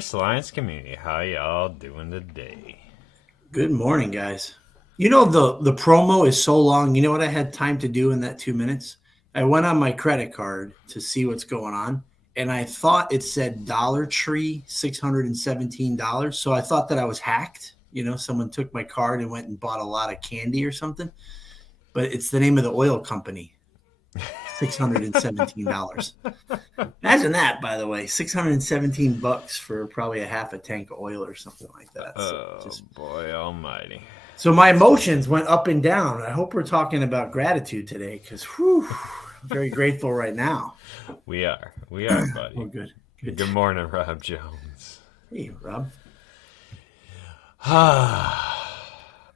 Service Alliance community. How y'all doing today? Good morning, guys. The promo is so long. You know what I had time to do in that 2 minutes? I went on my credit card to see what's going on, and I thought it said Dollar Tree $617. So I thought that I was hacked. Someone took my card and went and bought a lot of candy or something. But it's the name of the oil company. $617. Imagine that, by the way, $617 for probably a half a tank of oil or something like that. Boy almighty. So my emotions went up and down. I hope we're talking about gratitude today because I'm very grateful right now. We are, buddy. Oh, good. Good morning, Rob Jones. Hey, Rob.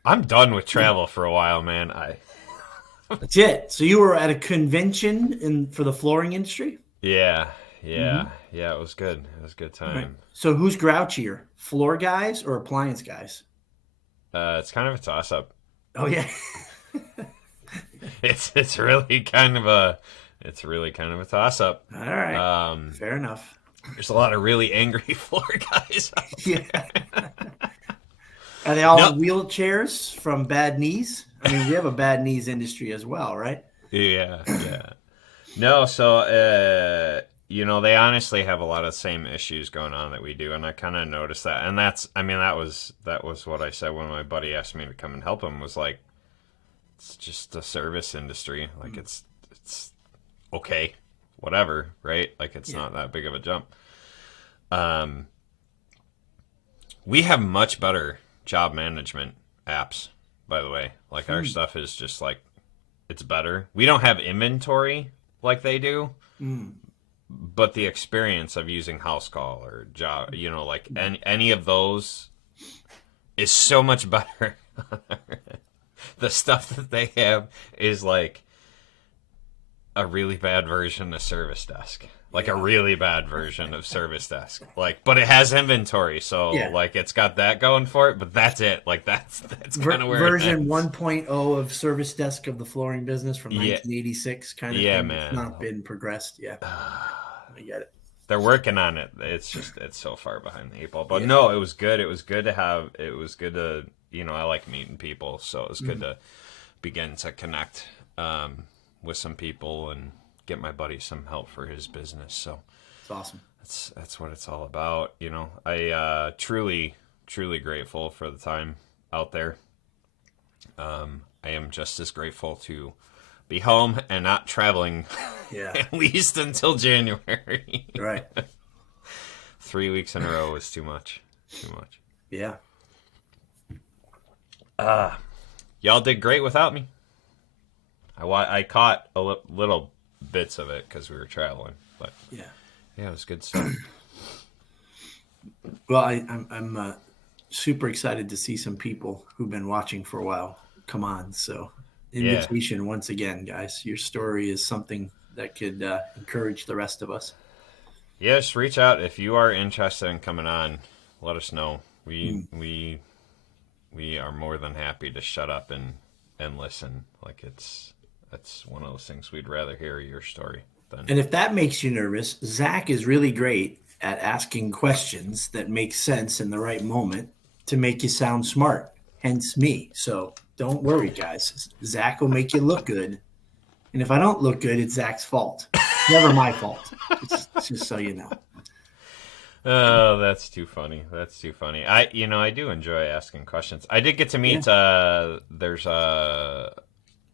I'm done with travel for a while, man. That's it. So you were at a convention for the flooring industry? Yeah. It was good. It was a good time. Right. So who's grouchier, floor guys or appliance guys? It's kind of a toss-up. Oh yeah. It's really kind of a toss-up. All right. Fair enough. There's a lot of really angry floor guys out there. Yeah. Are they all in wheelchairs from bad knees? I mean, we have a bad knees industry as well, right? Yeah. No, so they honestly have a lot of the same issues going on that we do, and I kind of noticed that. And that was what I said when my buddy asked me to come and help him. Was like, it's just the service industry. Like it's okay, whatever, right? Like it's not that big of a jump. We have much better job management apps, by the way. Like our stuff is just like, it's better. We don't have inventory like they do, but the experience of using House Call or job, any of those is so much better. The stuff that they have is like a really bad version of Service Desk. Like a really bad version of Service Desk. Like, but it has inventory, so like it's got that going for it, but that's it. Like that's kind of where version 1.0 of Service Desk of the flooring business from 1986 kind of thing. Man. It's not been progressed yet. I get it. They're working on it. It's so far behind the eight ball. But no, it was good. It was good to I like meeting people, so it was good to begin to connect with some people and get my buddy some help for his business. So it's awesome. That's what it's all about. I truly grateful for the time out there. I am just as grateful to be home and not traveling at least until January. Right. 3 weeks in a row is too much. Yeah. Y'all did great without me. I caught a little bits of it because we were traveling, but yeah, it was good stuff. Well, I'm super excited to see some people who've been watching for a while come on. So invitation once again, guys. Your story is something that could encourage the rest of us. Yes, reach out if you are interested in coming on. Let us know. We are more than happy to shut up and listen. Like it's one of those things we'd rather hear your story than. And if that makes you nervous, Zach is really great at asking questions that make sense in the right moment to make you sound smart. Hence me. So don't worry, guys. Zach will make you look good. And if I don't look good, it's Zach's fault. It's never my fault. It's just so you know. Oh, that's too funny. I do enjoy asking questions. I did get to meet. There's a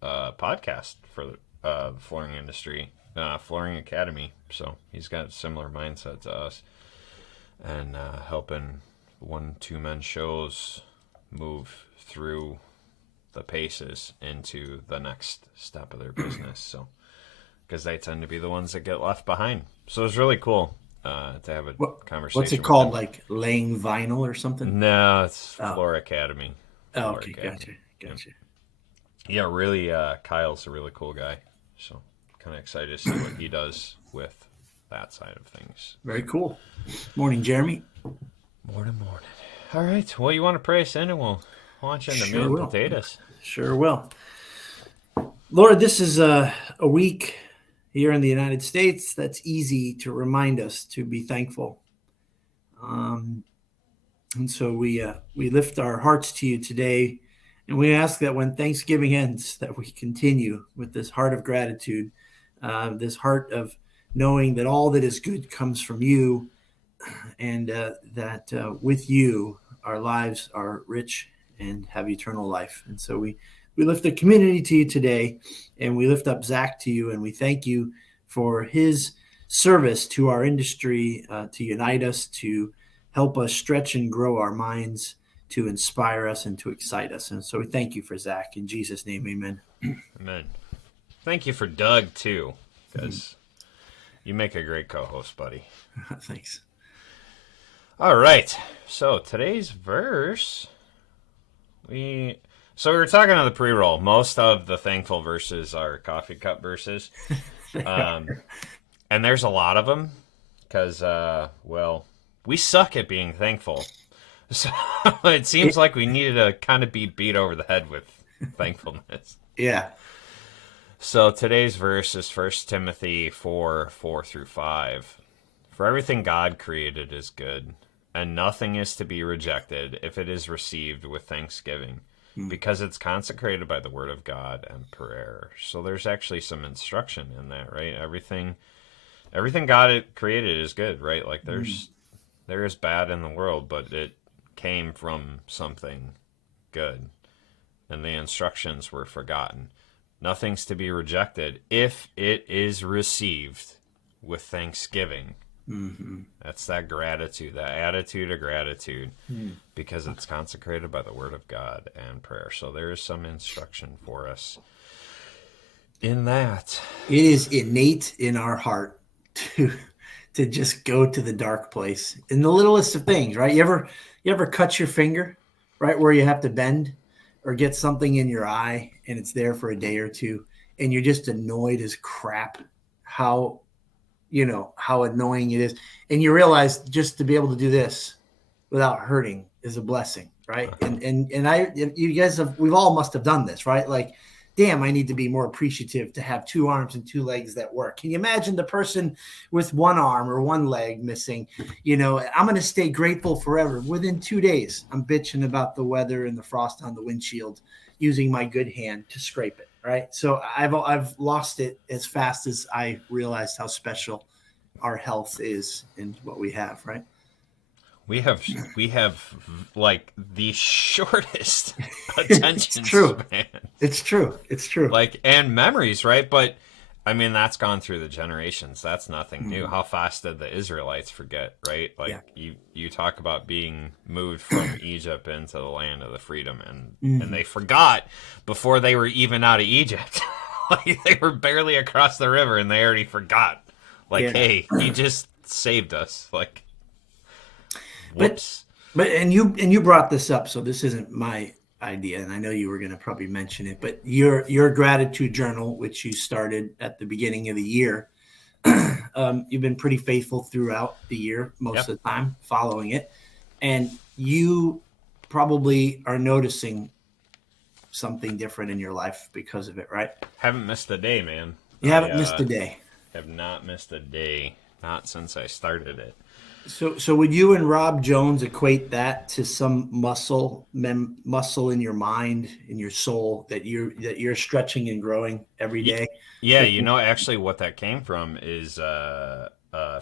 podcast for the flooring industry, Flooring Academy. So he's got a similar mindset to us, and helping 1-2 men shows move through the paces into the next step of their business. So because they tend to be the ones that get left behind. So it's really cool. To have a conversation. What's it called? Like laying vinyl or something? No, it's Floor Academy. Oh, okay, Academy. Gotcha. Yeah, really, Kyle's a really cool guy. So kind of excited to see what he does with that side of things. Very cool. Morning, Jeremy. Morning. All right. Well, you want to pray us in and we'll launch into meat and potatoes. Sure will. Lord, this is a week here in the United States that's easy to remind us to be thankful. And so we lift our hearts to you today, and we ask that when Thanksgiving ends, that we continue with this heart of gratitude, this heart of knowing that all that is good comes from you, and that with you our lives are rich and have eternal life. And so we lift the community to you today, and we lift up Zach to you, and we thank you for his service to our industry, to unite us, to help us stretch and grow our minds, to inspire us and to excite us. And so we thank you for Zach. In Jesus' name, amen. Amen. Thank you for Doug, too, because you make a great co-host, buddy. Thanks. All right. So today's verse, we were talking on the pre-roll. Most of the thankful verses are coffee cup verses. And there's a lot of them because, we suck at being thankful. So it seems like we needed to kind of be beat over the head with thankfulness. Yeah. So today's verse is 1 Timothy 4:4-5. For everything God created is good, and nothing is to be rejected if it is received with thanksgiving, because it's consecrated by the word of God and prayer. So there's actually some instruction in that, right? Everything God created is good, right? Like there is bad in the world, but it came from something good, and the instructions were forgotten. Nothing's to be rejected if it is received with thanksgiving. Mm-hmm. That's that gratitude, that attitude of gratitude, because it's consecrated by the word of God and prayer. So there is some instruction for us in that. It is innate in our heart to just go to the dark place in the littlest of things, right? You ever cut your finger, right, where you have to bend, or get something in your eye and it's there for a day or two, and you're just annoyed as crap how annoying it is, and you realize just to be able to do this without hurting is a blessing, right? We've all must have done this, right? Like, damn, I need to be more appreciative to have 2 arms and 2 legs that work. Can you imagine the person with 1 arm or 1 leg missing? I'm going to stay grateful forever. Within 2 days, I'm bitching about the weather and the frost on the windshield, using my good hand to scrape it, right? So I've lost it as fast as I realized how special our health is and what we have, right? We have like the shortest attention span. It's true. Like, and memories, right? But I mean, that's gone through the generations. That's nothing new. How fast did the Israelites forget, right? Like, you talk about being moved from Egypt into the land of the freedom, and they forgot before they were even out of Egypt. Like, they were barely across the river and they already forgot. Like, hey, he just saved us. Like, whoops. But you brought this up, so this isn't my idea, and I know you were going to probably mention it, but your gratitude journal, which you started at the beginning of the year, you've been pretty faithful throughout the year, most of the time, following it, and you probably are noticing something different in your life because of it, right? Haven't missed a day, man. You haven't missed a day. Have not missed a day, not since I started it. So would you and Rob Jones equate that to some muscle in your mind, in your soul, that you're stretching and growing every day? Yeah, actually what that came from is a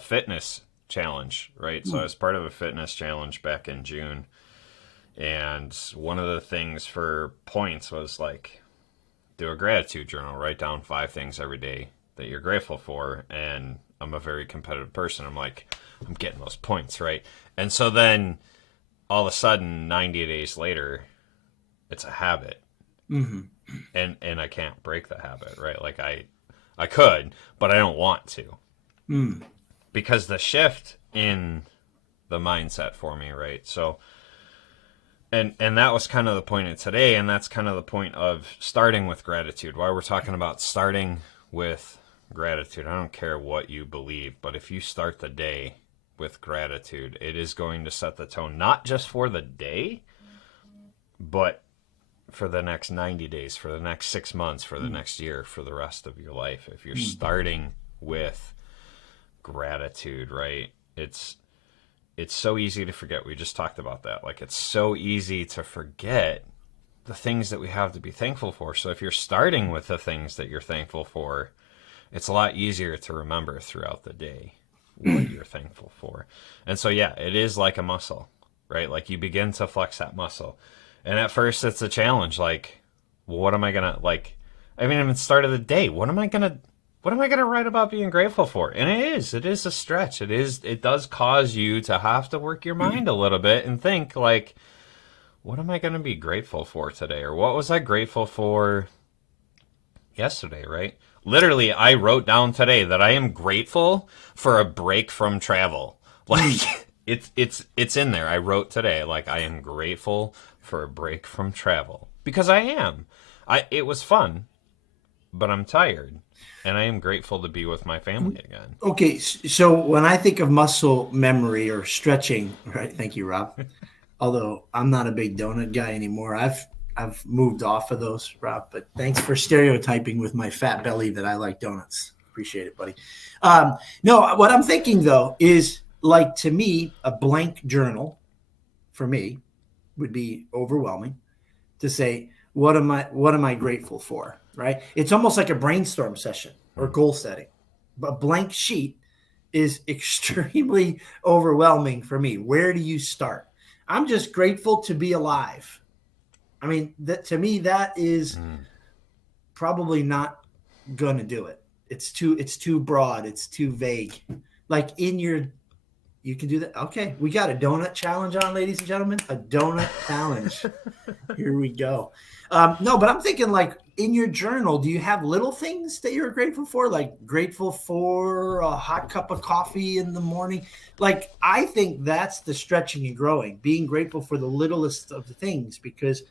fitness challenge, right? So I was part of a fitness challenge back in June. And one of the things for points was like, do a gratitude journal, write down 5 things every day that you're grateful for. And I'm a very competitive person. I'm like, I'm getting those points, right? And so then all of a sudden, 90 days later, it's a habit. Mm-hmm. And I can't break the habit, right? Like I could, but I don't want to. Because the shift in the mindset for me, right? So, and that was kind of the point of today, and that's kind of the point of starting with gratitude. Why we're talking about starting with gratitude. I don't care what you believe, but if you start the day with gratitude, it is going to set the tone, not just for the day, but for the next 90 days, for the next 6 months, for the next year, for the rest of your life. If you're starting with gratitude, right? it's so easy to forget. We just talked about that. Like, it's so easy to forget the things that we have to be thankful for. So if you're starting with the things that you're thankful for, it's a lot easier to remember throughout the day what you're thankful for. And so, yeah, it is like a muscle, right? Like, you begin to flex that muscle. And at first it's a challenge. Like, well, what am I going to, like, I mean, at the start of the day, what am I going to write about being grateful for? And it is a stretch. It does cause you to have to work your mind a little bit and think, like, what am I going to be grateful for today? Or what was I grateful for yesterday, right? Literally, I wrote down today that I am grateful for a break from travel. Like, it's in there. I wrote today, like, I am grateful for a break from travel. Because I am. It was fun, but I'm tired. And I am grateful to be with my family again. Okay, so when I think of muscle memory or stretching, right? Thank you, Rob. Although I'm not a big donut guy anymore. I've moved off of those, Rob. But thanks for stereotyping with my fat belly that I like donuts. Appreciate it, buddy. No, what I'm thinking though is, like, to me, a blank journal for me would be overwhelming to say, what am I grateful for? Right? It's almost like a brainstorm session or goal setting. But a blank sheet is extremely overwhelming for me. Where do you start? I'm just grateful to be alive. I mean, that to me, that is probably not going to do it. It's too broad. It's too vague. Like, you can do that. Okay, we got a donut challenge on, ladies and gentlemen. A donut challenge. Here we go. No, but I'm thinking, like, in your journal, do you have little things that you're grateful for? Like, grateful for a hot cup of coffee in the morning. Like, I think that's the stretching and growing, being grateful for the littlest of the things. Because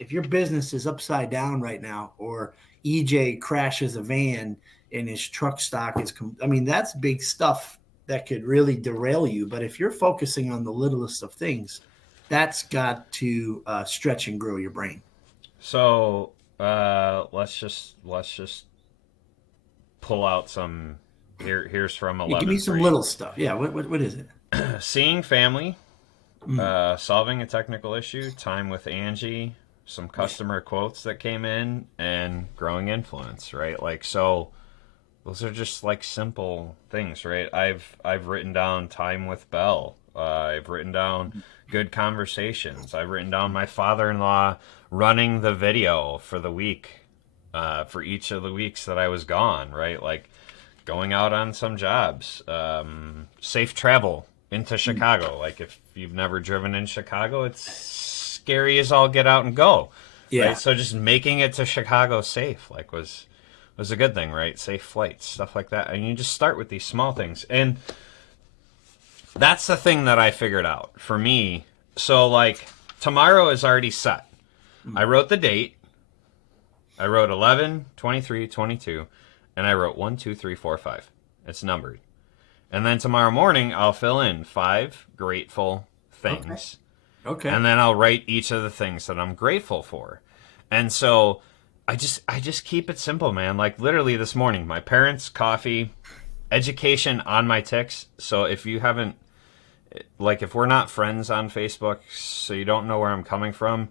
if your business is upside down right now, or EJ crashes a van and his truck stock is, that's big stuff that could really derail you. But if you're focusing on the littlest of things, that's got to stretch and grow your brain. So let's just pull out some. Here's from 11. Give me some little stuff. Yeah, what is it? Seeing family, solving a technical issue, time with Angie, some customer quotes that came in, and growing influence. Right, like, so. Those are just, like, simple things, right? I've written down time with Belle. I've written down good conversations. I've written down my father-in-law running the video for the week, for each of the weeks that I was gone, right? Like, going out on some jobs, safe travel into Chicago. Like, if you've never driven in Chicago, it's scary as all get out and go. Yeah. Right? So just making it to Chicago safe, like, was a good thing, right? Safe flights, stuff like that. And you just start with these small things. And that's the thing that I figured out for me. So, like, tomorrow is already set. I wrote the date. I wrote 11, 23, 22, and I wrote 1, 2, 3, 4, 5. It's numbered. And then tomorrow morning, I'll fill in 5 grateful things. Okay. And then I'll write each of the things that I'm grateful for. And so I just keep it simple, man. Like, literally this morning, my parents, coffee, education on my ticks. So if you haven't, like, if we're not friends on Facebook, so you don't know where I'm coming from,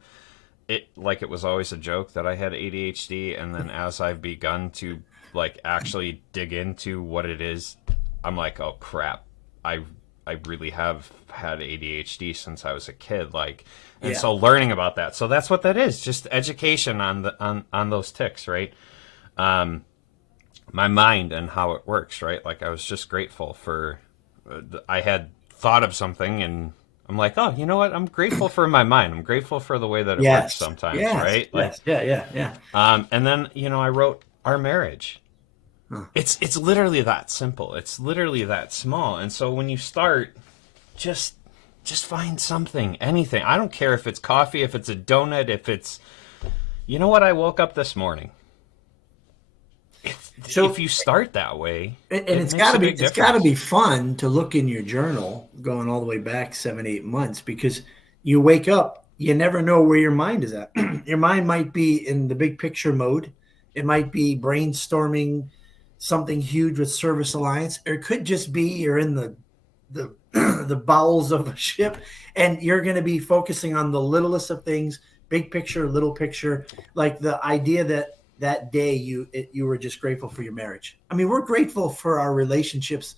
it was always a joke that I had ADHD. And then as I've begun to, like, actually dig into what it is, I'm like, oh crap, I really have had ADHD since I was a kid. Like, and so learning about that. So that's what that is. Just education on those ticks, right? My mind and how it works, right? Like, I was just grateful for, I had thought of something and I'm like, oh, you know what? I'm grateful for my mind. I'm grateful for the way that it works sometimes, right? Like, Yeah. And then, I wrote our marriage. Huh. It's literally that simple. It's literally that small. And so when you start, just find something, anything. I don't care if it's coffee, if it's a donut, if it's, you know what? I woke up this morning. So if you start that way, and it's got to be fun to look in your journal, going all the way back 7-8 months, because you wake up, you never know where your mind is at. Your mind might be in the big picture mode. It might be brainstorming something huge with Service Alliance, or it could just be you're in the the bowels of a ship, and you're going to be focusing on the littlest of things, big picture, little picture, like the idea that that day you were just grateful for your marriage. I mean, we're grateful for our relationships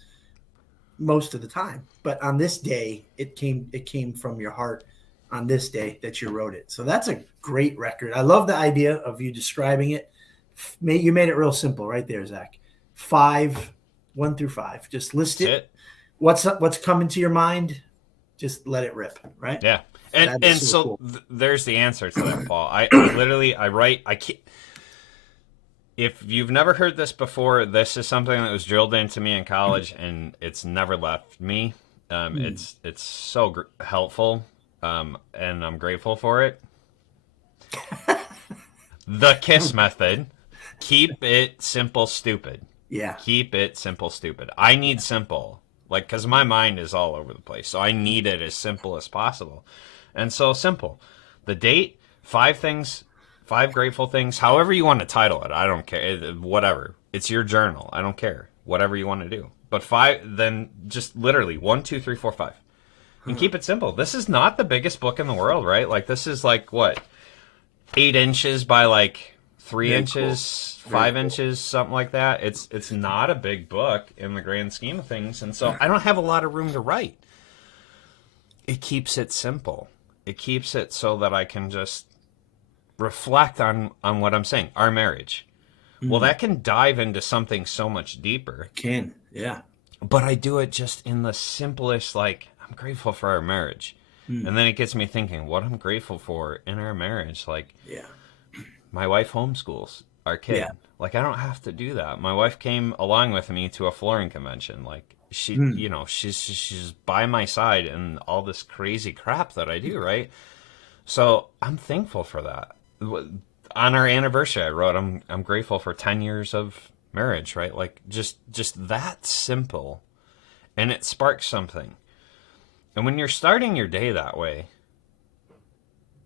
most of the time, but on this day it came from your heart on this day that you wrote it. So that's a great record. I love the idea of you describing it. You made it real simple right there, Zach. 1 through 5, just list That's it. it. What's coming to your mind, just let it rip, right? Yeah. That And is so so cool. there's the answer to that, Paul. I literally I write I can't. If you've never heard this before, this is something that was drilled into me in college, and it's never left me. It's so helpful, and I'm grateful for it. The KISS method: keep it simple, stupid. Yeah. Keep it simple, stupid. I need simple, like, because my mind is all over the place, so I need it as simple as possible. And so simple. The date, 5 things, 5 grateful things, however you want to title it. I don't care. Whatever. It's your journal. I don't care. Whatever you want to do. But 5, then just literally 1, 2, 3, 4, 5. And keep it simple. This is not the biggest book in the world, right? Like, this is like, what, 8 inches by like 3 Very inches, cool. 5 Very inches, something like that. It's not a big book in the grand scheme of things. And so I don't have a lot of room to write. It keeps it simple. It keeps it so that I can just reflect on what I'm saying. Our marriage. Well, that can dive into something so much deeper. Can. Yeah. But I do it just in the simplest, like, I'm grateful for our marriage. And then it gets me thinking, what I'm grateful for in our marriage. Like, Yeah. my wife homeschools our kid. Yeah. Like, I don't have to do that. My wife came along with me to a flooring convention. Like, she, you know, she's by my side in all this crazy crap that I do, right? So I'm thankful for that. On our anniversary, I wrote, I'm grateful for 10 years of marriage, right? Like, just that simple, and it sparks something. And when you're starting your day that way,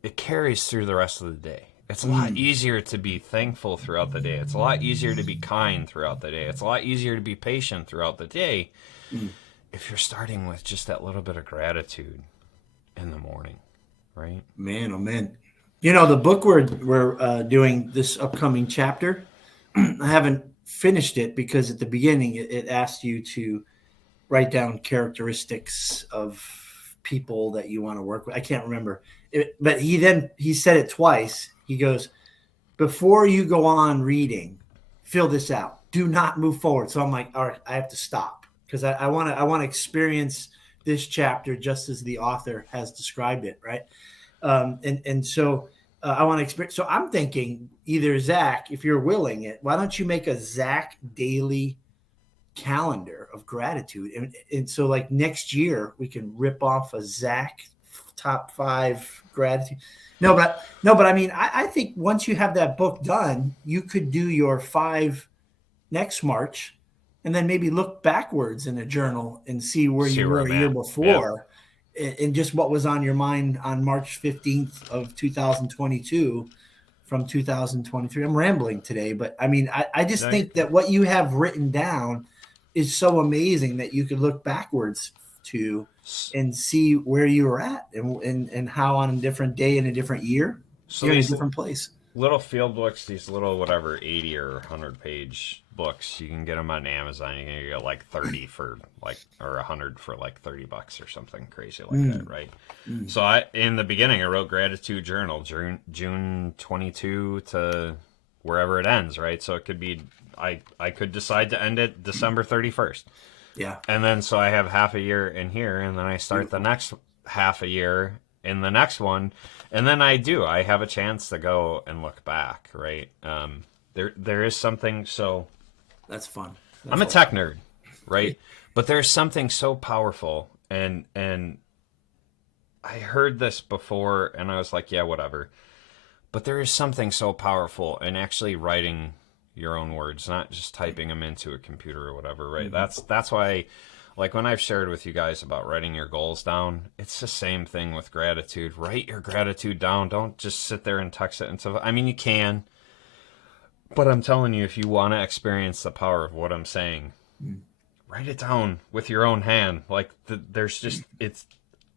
it carries through the rest of the day. It's a lot easier to be thankful throughout the day. It's a lot easier to be kind throughout the day. It's a lot easier to be patient throughout the day if you're starting with just that little bit of gratitude in the morning, right? Man, oh man. You know, the book we're doing this upcoming chapter, I haven't finished it because at the beginning it asked you to write down characteristics of people that you want to work with. I can't remember. But he said it twice. He goes, before you go on reading, fill this out. Do not move forward. So I'm like, all right, I have to stop because I want to experience this chapter just as the author has described it, right? And so I want to experience. So I'm thinking either Zach, if you're willing it, why don't you make a Zach daily calendar of gratitude? And so like next year we can rip off a Zach top 5 gratitude. No, but I mean, I think once you have that book done, you could do your 5 next March and then maybe look backwards in a journal and see where you were a year before and just what was on your mind on March 15th of 2022 from 2023. I'm rambling today, but I mean, I just think that what you have written down is so amazing that you could look backwards to and see where you were at and how on a different day in a different year, you're in a different place. Little field books, these little whatever 80 or 100 page books, you can get them on Amazon. You can get like 30 for like, or 100 for like $30 or something crazy like that, right? So in the beginning, I wrote gratitude journal, June 22 to wherever it ends, right? So it could be, I could decide to end it December 31st. Yeah. And then so I have half a year in here, and then I start the next half a year in the next one, and then I have a chance to go and look back, right? There is something, so that's fun. I'm a tech nerd, right? But there's something so powerful, and I heard this before, and I was like, yeah, whatever. But there is something so powerful in actually writing your own words, not just typing them into a computer or whatever, right? That's why, like when I've shared with you guys about writing your goals down, it's the same thing with gratitude. Write your gratitude down. Don't just sit there and text it and stuff. I mean, you can, but I'm telling you, if you want to experience the power of what I'm saying, write it down with your own hand. Like there's just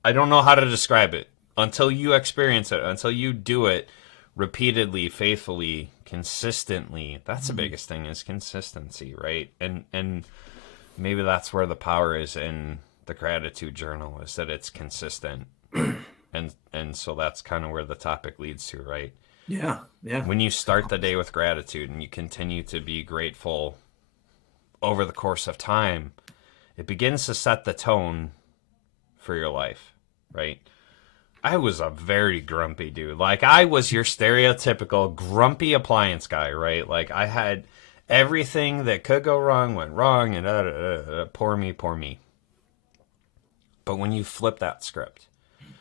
I don't know how to describe it until you experience it, until you do it repeatedly, faithfully, consistently. That's the biggest thing, is consistency, right? And maybe that's where the power is in the gratitude journal, is that it's consistent. and so that's kind of where the topic leads to, right? Yeah. When you start the day with gratitude and you continue to be grateful over the course of time, it begins to set the tone for your life, right? I was a very grumpy dude. Like, I was your stereotypical grumpy appliance guy, right? Like, I had everything that could go wrong went wrong, and poor me. But when you flip that script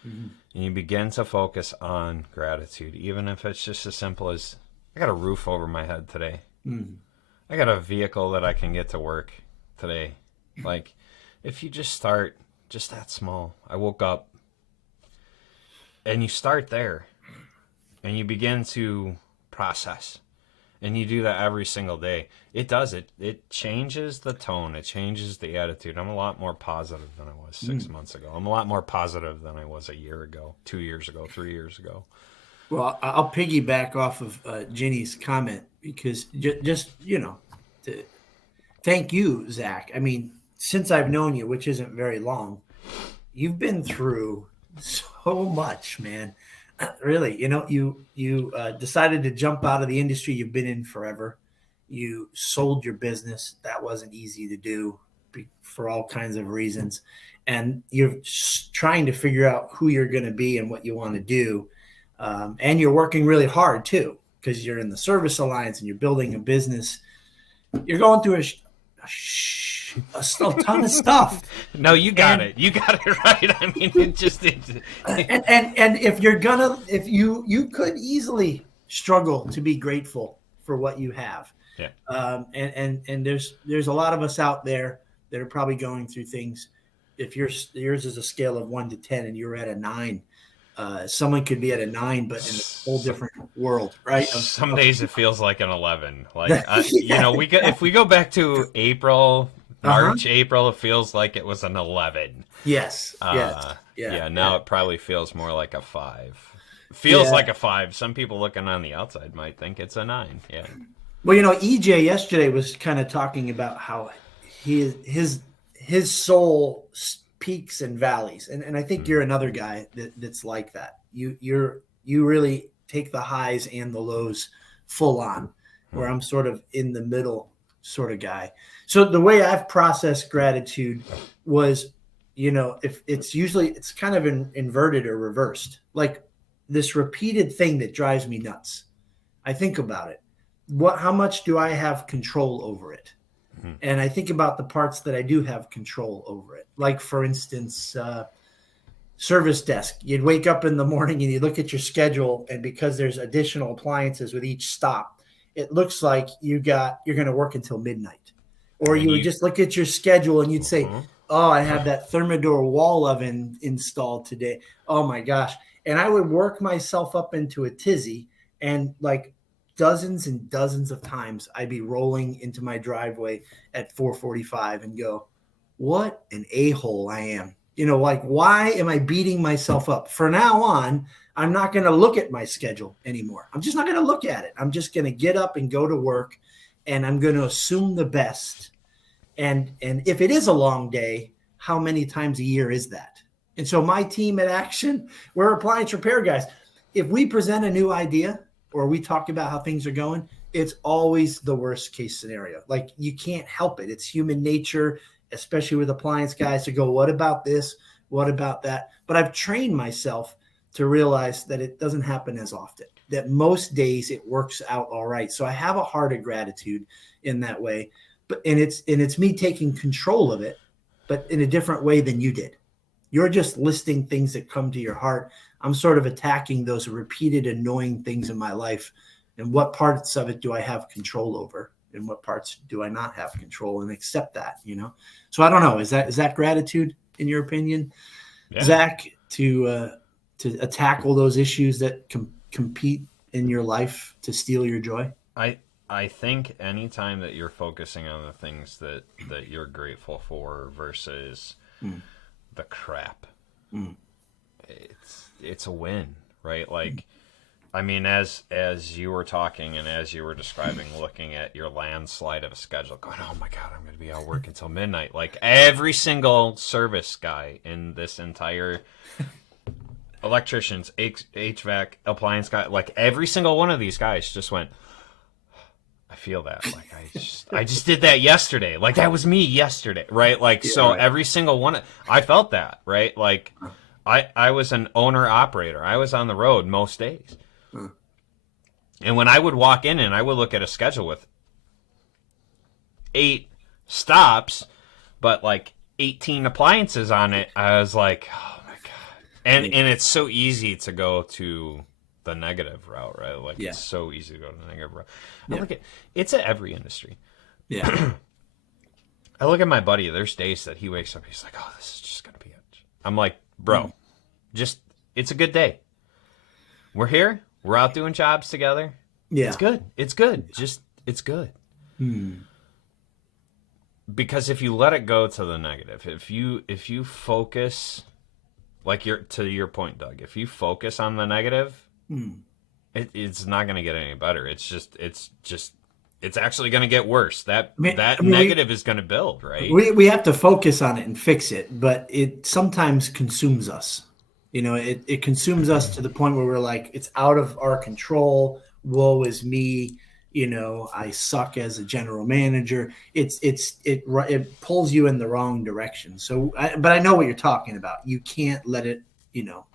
and you begin to focus on gratitude, even if it's just as simple as, I got a roof over my head today. I got a vehicle that I can get to work today. Like, if you just start just that small. I woke up, and you start there, and you begin to process, and you do that every single day. It does it. It changes the tone. It changes the attitude. I'm a lot more positive than I was 6 months ago. I'm a lot more positive than I was a year ago, 2 years ago, 3 years ago. Well, I'll piggyback off of Ginny's comment, because just thank you, Zach. I mean, since I've known you, which isn't very long, you've been through so much, man. Really, you decided to jump out of the industry you've been in forever. You sold your business. That wasn't easy to do for all kinds of reasons. And you're trying to figure out who you're going to be and what you want to do. And you're working really hard too, because you're in the Service Alliance and you're building a business. You're going through a ton of stuff. No, you got it. You got it right. I mean, and if you could easily struggle to be grateful for what you have. Yeah. And there's a lot of us out there that are probably going through things. If yours is a scale of 1 to 10 and you're at a 9, someone could be at a 9, but in a whole different world, right? Some days it feels like an 11. Like, if we go back to March, April, it feels like it was an 11. Yes. Now it probably feels more like a 5. Feels like a 5. Some people looking on the outside might think it's a 9. Yeah. Well, EJ yesterday was kind of talking about how his soul peaks and valleys, and I think you're another guy that's like that. You really take the highs and the lows full on, where I'm sort of in the middle sort of guy. So the way I've processed gratitude was, if it's kind of inverted or reversed, like this repeated thing that drives me nuts. I think about it. How much do I have control over it? And I think about the parts that I do have control over it. Like, for instance, service desk. You'd wake up in the morning and you look at your schedule, and because there's additional appliances with each stop, it looks like you're going to work until midnight. Or you would just look at your schedule and you'd say, oh, I have that Thermador wall oven installed today. Oh my gosh. And I would work myself up into a tizzy, and like dozens and dozens of times I'd be rolling into my driveway at 4:45 and go, what an a-hole I am. Like, why am I beating myself up? From now on, I'm not going to look at my schedule anymore. I'm just not going to look at it. I'm just going to get up and go to work, and I'm going to assume the best. And if it is a long day, how many times a year is that? And so my team at Action, we're appliance repair guys. If we present a new idea or we talk about how things are going, it's always the worst case scenario. Like, you can't help it. It's human nature, especially with appliance guys, to go, what about this? What about that? But I've trained myself to realize that it doesn't happen as often, that most days it works out all right. So I have a heart of gratitude in that way. And it's me taking control of it, but in a different way than you did. You're just listing things that come to your heart. I'm sort of attacking those repeated annoying things in my life, and what parts of it do I have control over, and what parts do I not have control, and accept that, So I don't know. Is that gratitude in your opinion, Zach, to tackle those issues that compete in your life to steal your joy? I think anytime that you're focusing on the things that you're grateful for versus the crap, it's a win, right? Like, I mean, as you were talking and as you were describing, looking at your landslide of a schedule, going, oh my God, I'm going to be out working until midnight. Like every single service guy in this entire electricians, HVAC, appliance guy, like every single one of these guys just went, I feel that. Like I just did that yesterday. Like that was me yesterday, right? Like so every single one, I felt that, right? Like I was an owner operator. I was on the road most days. And when I would walk in and I would look at a schedule with 8 stops, but like 18 appliances on it, I was like, oh my God. And it's so easy to go to the negative route, right? Like it's so easy to go to the negative route. I look at it's at every industry. Yeah. I look at my buddy, there's days that he wakes up, he's like, oh, this is just gonna be it. I'm like, bro, just it's a good day. We're here. We're out doing jobs together. Yeah. It's good. It's good. Just, it's good. Because if you let it go to the negative, if you focus, like to your point, Doug, if you focus on the negative, it's not going to get any better. It's actually going to get worse. That negative is going to build, right? We have to focus on it and fix it, but it sometimes consumes us. You know, it consumes us to the point where we're like, it's out of our control. Woe is me. You know, I suck as a general manager. It pulls you in the wrong direction. So, but I know what you're talking about. You can't let it, you know,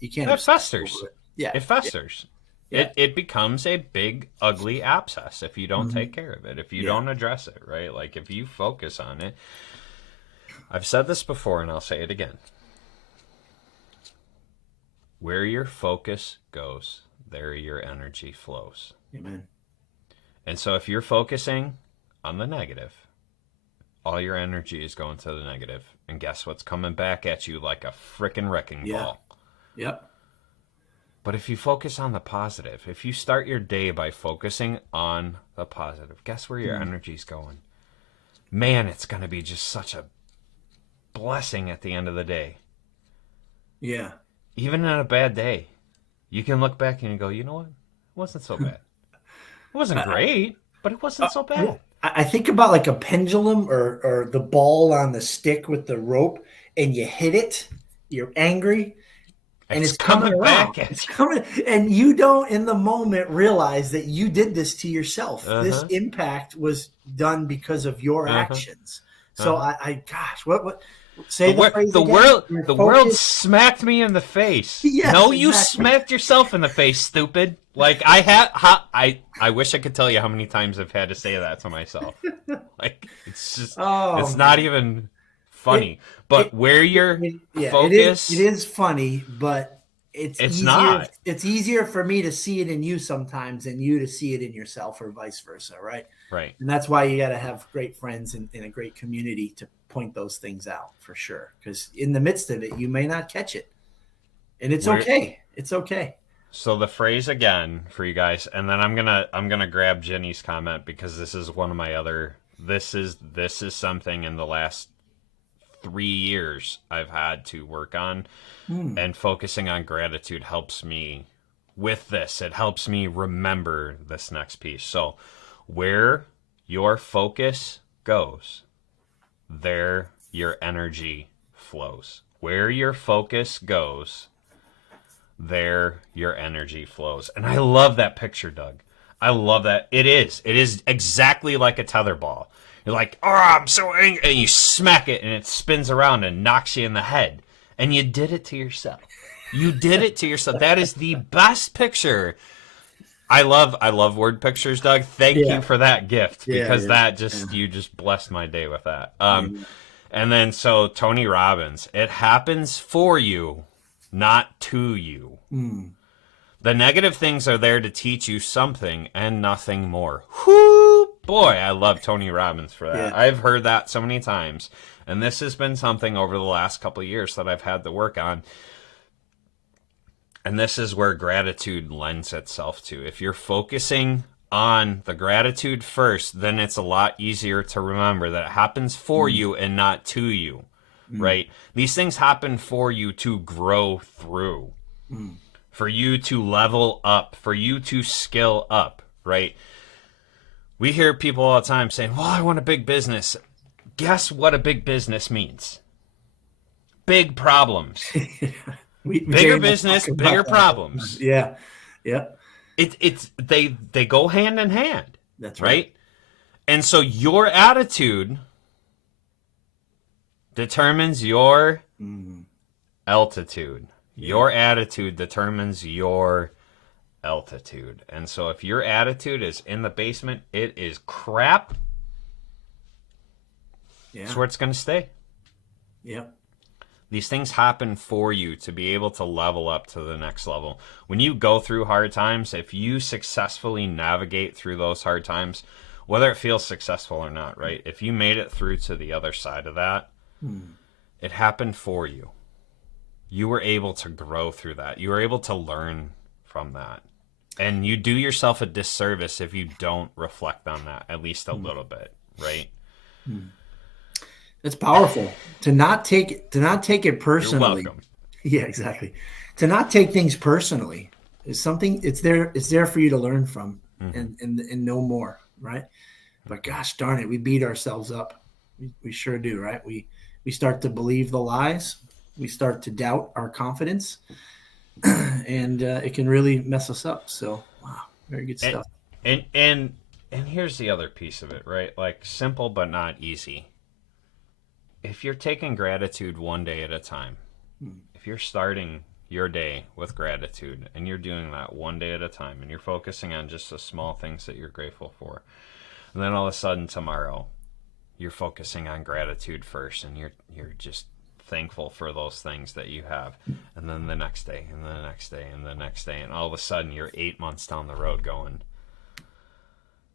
you can't. It festers. Yeah. It festers. Yeah. It becomes a big, ugly abscess if you don't take care of it, if you don't address it, right? Like if you focus on it. I've said this before and I'll say it again. Where your focus goes, there your energy flows. Amen. And so if you're focusing on the negative, all your energy is going to the negative. And guess what's coming back at you like a frickin' wrecking ball? Yep. But if you focus on the positive, if you start your day by focusing on the positive, guess where your energy's going? Man, it's going to be just such a blessing at the end of the day. Yeah. Even on a bad day, you can look back and you go, you know what? It wasn't so bad. It wasn't great, but it wasn't so bad. I think about like a pendulum or the ball on the stick with the rope, and you hit it, you're angry, and it's coming back. It's coming, and you don't in the moment realize that you did this to yourself. This impact was done because of your actions. So gosh, what? Say the phrase again. The world smacked me in the face. Yes, no, you smacked yourself in the face, stupid. Like I wish I could tell you how many times I've had to say that to myself. Like it's just, it's not even funny. Where your focus, it is funny, but it's easier, not. It's easier for me to see it in you sometimes than you to see it in yourself, or vice versa, right? Right. And that's why you got to have great friends and a great community to point those things out for sure. Because in the midst of it, you may not catch it, and it's okay. It's okay. So the phrase again for you guys, and then I'm gonna grab Jenny's comment because this is one of my other. This is something in the last 3 years I've had to work on, and focusing on gratitude helps me with this. It helps me remember this next piece. So where your focus goes, there your energy flows. Where your focus goes, there your energy flows. And I love that picture, Doug. I love that. It is exactly like a tetherball. You're like, oh, I'm so angry, and you smack it and it spins around and knocks you in the head. And you did it to yourself. You did it to yourself. That is the best picture. I love word pictures, Doug. Thank you for that gift, because you just blessed my day with that. And then so Tony Robbins, it happens for you, not to you. The negative things are there to teach you something and nothing more. Whoo, boy, I love Tony Robbins for that. I've heard that so many times, and this has been something over the last couple of years that I've had to work on. And this is where gratitude lends itself to. If you're focusing on the gratitude first, then it's a lot easier to remember that it happens for you and not to you, right? These things happen for you to grow through, for you to level up, for you to skill up, right? We hear people all the time saying, well, I want a big business. Guess what a big business means? Big problems. Bigger business, bigger problems. Yeah. They go hand in hand. That's right. And so your attitude determines your altitude. Your attitude determines your altitude. And so if your attitude is in the basement, it is crap. That's where it's going to stay. Yep. These things happen for you to be able to level up to the next level. When you go through hard times, if you successfully navigate through those hard times, whether it feels successful or not, right? If you made it through to the other side of that, it happened for you. You were able to grow through that. You were able to learn from that. And you do yourself a disservice if you don't reflect on that at least a little bit, right? It's powerful to not take it personally. You're welcome. Yeah, exactly. To not take things personally is something. It's there for you to learn from and know more, right? But gosh darn it, we beat ourselves up. We sure do, right? We start to believe the lies. We start to doubt our confidence, and it can really mess us up. So wow, very good stuff. And here's the other piece of it, right? Like simple but not easy. If you're taking gratitude one day at a time, if you're starting your day with gratitude and you're doing that one day at a time and you're focusing on just the small things that you're grateful for, and then all of a sudden tomorrow you're focusing on gratitude first and you're just thankful for those things that you have, and then the next day and the next day and the next day, and all of a sudden you're 8 months down the road going,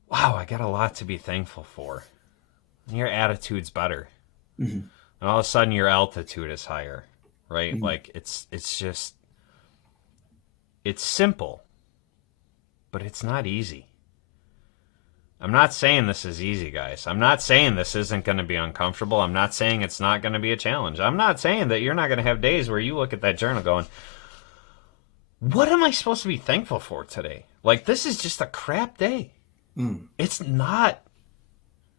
wow, I got a lot to be thankful for. And your attitude's better. And all of a sudden your altitude is higher, right? Like it's simple, but it's not easy. I'm not saying this is easy, guys. I'm not saying this isn't going to be uncomfortable. I'm not saying it's not going to be a challenge. I'm not saying that you're not going to have days where you look at that journal going, what am I supposed to be thankful for today? Like, this is just a crap day. It's not.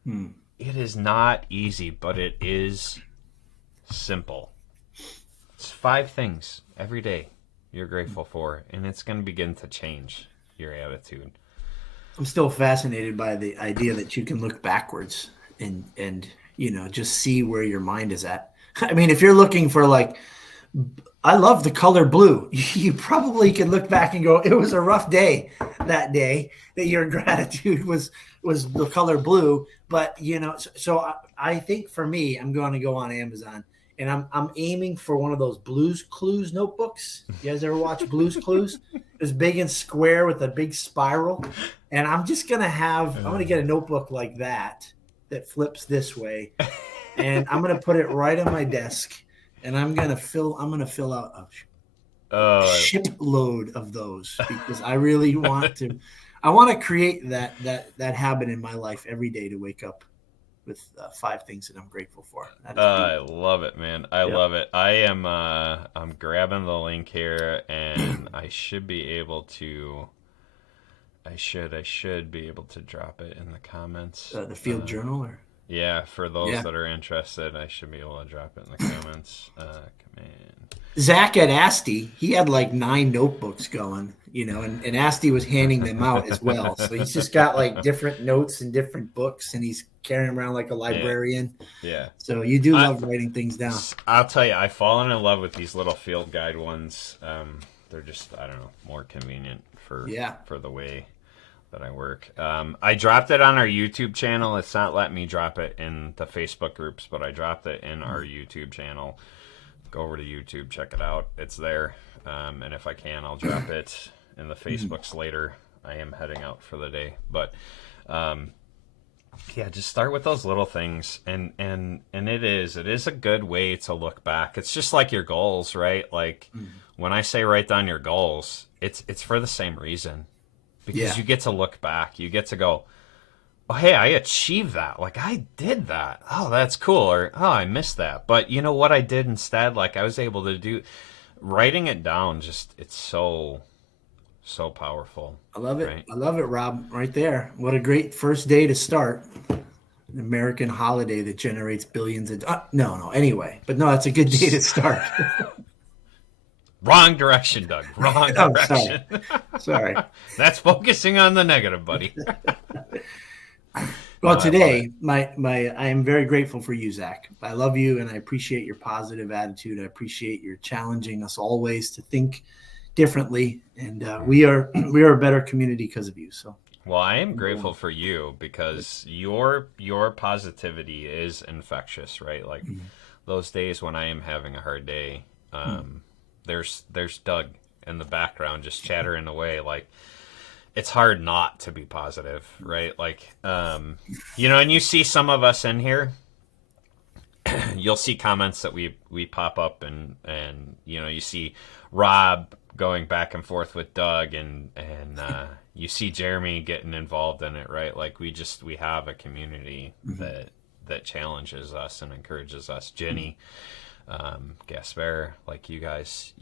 It is not easy, but it is simple. It's 5 things every day you're grateful for, and it's going to begin to change your attitude. I'm still fascinated by the idea that you can look backwards and just see where your mind is at. I mean, if you're looking for I love the color blue, you probably can look back and go, it was a rough day that day that your gratitude was the color blue. But so I think for me, I'm going to go on Amazon and I'm aiming for one of those Blues Clues notebooks. You guys ever watch Blues Clues? It's big and square with a big spiral. And I'm just going to I'm going to get a notebook like that flips this way. And I'm going to put it right on my desk. And I'm going to fill out a shipload of those because I really want to. I want to create that habit in my life every day to wake up with 5 things that I'm grateful for. I love it, man. I love it. I am. I'm grabbing the link here, and I should be able to. I should be able to drop it in the comments. The field journal, or yeah, for those that are interested, I should be able to drop it in the comments. Command. Zach at Asti, he had 9 notebooks going, and Asti was handing them out as well. So he's just got different notes and different books, and he's carrying them around like a librarian. Yeah. So you do love writing things down. I'll tell you, I've fallen in love with these little field guide ones. They're just, I don't know, more convenient for the way that I work. I dropped it on our YouTube channel. It's not letting me drop it in the Facebook groups, but I dropped it in our YouTube channel. Go over to YouTube, check it out. It's there. And if I can, I'll drop it in the Facebooks later. I am heading out for the day. But just start with those little things. And it is a good way to look back. It's just like your goals, right? Like when I say write down your goals, it's for the same reason. because you get to look back. You get to go, oh, hey, I achieved that. Like, I did that. Oh, that's cool. Or, oh, I missed that. But you know what I did instead? Like, I was able to do, writing it down, just, it's so powerful. I love it. Right? I love it, Rob. Right there. What a great first day to start. An American holiday that generates billions of no. Anyway, but no, it's a good day to start. Wrong direction, Doug. Wrong direction. Sorry. That's focusing on the negative, buddy. Well, today, I am very grateful for you, Zach. I love you, and I appreciate your positive attitude. I appreciate your challenging us always to think differently, and we are a better community because of you. So. Well, I am grateful for you because your positivity is infectious, right? Like those days when I am having a hard day, there's Doug in the background just chattering away. Like, it's hard not to be positive, right? Like, and you see some of us in here, you'll see comments that we pop up and you see Rob going back and forth with Doug and you see Jeremy getting involved in it, right? Like we have a community that challenges us and encourages us. Jenny, Gasper, like you guys,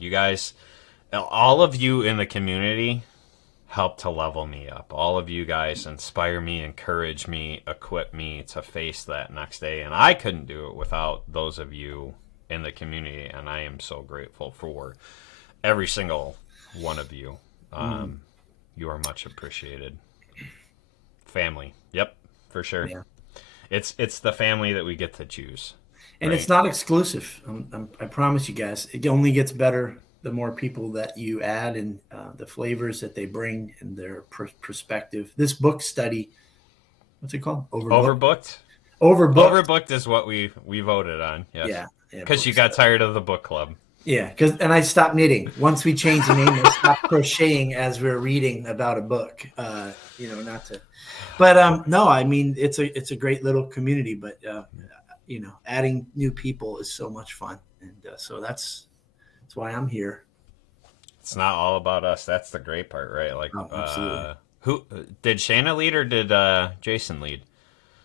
all of you in the community help to level me up. All of you guys inspire me, encourage me, equip me to face that next day. And I couldn't do it without those of you in the community. And I am so grateful for every single one of you. You are much appreciated. Family. Yep, for sure. Yeah. It's the family that we get to choose. And right? It's not exclusive. I promise you guys, it only gets better the more people that you add and the flavors that they bring and their perspective. This book study, what's it called? Overbooked? Overbooked is what we voted on. Yes. Yeah. Because you got tired of the book club. Yeah, and I stopped knitting. Once we changed the name, I stopped crocheting as we're reading about a book. Not to, but no, I mean it's a great little community. But adding new people is so much fun, and so that's why I'm here. It's not all about us. That's the great part, right? Like, who did Shayna lead or did Jason lead?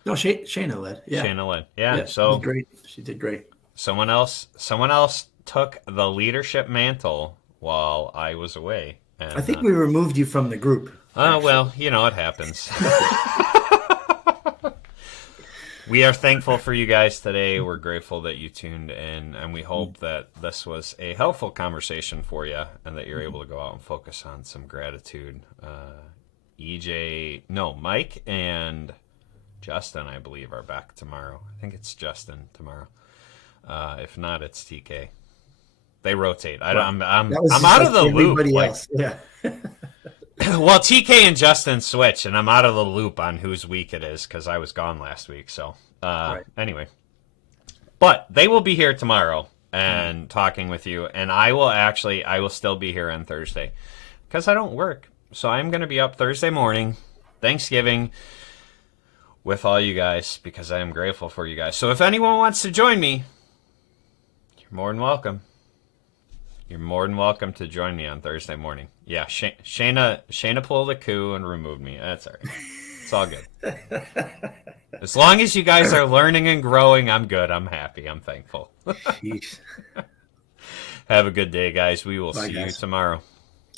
No, Shayna led. Yeah, Shayna led. Yeah, so great. She did great. Someone else took the leadership mantle while I was away. And, I think we removed you from the group. Well, it happens. We are thankful for you guys today. We're grateful that you tuned in, and we hope that this was a helpful conversation for you and that you're able to go out and focus on some gratitude. Mike and Justin, I believe, are back tomorrow. I think it's Justin tomorrow. If not, it's TK. They rotate. I'm out of the loop. Else. Yeah. Well, TK and Justin switch, and I'm out of the loop on whose week it is because I was gone last week. So Anyway, but they will be here tomorrow and talking with you, and I will still be here on Thursday because I don't work. So I'm going to be up Thursday morning, Thanksgiving, with all you guys because I am grateful for you guys. So if anyone wants to join me, you're more than welcome. You're more than welcome to join me on Thursday morning. Yeah, Shayna pulled a coup and removed me. That's all right. It's all good. As long as you guys are learning and growing, I'm good. I'm happy. I'm thankful. Jeez. Have a good day, guys. We will see you tomorrow.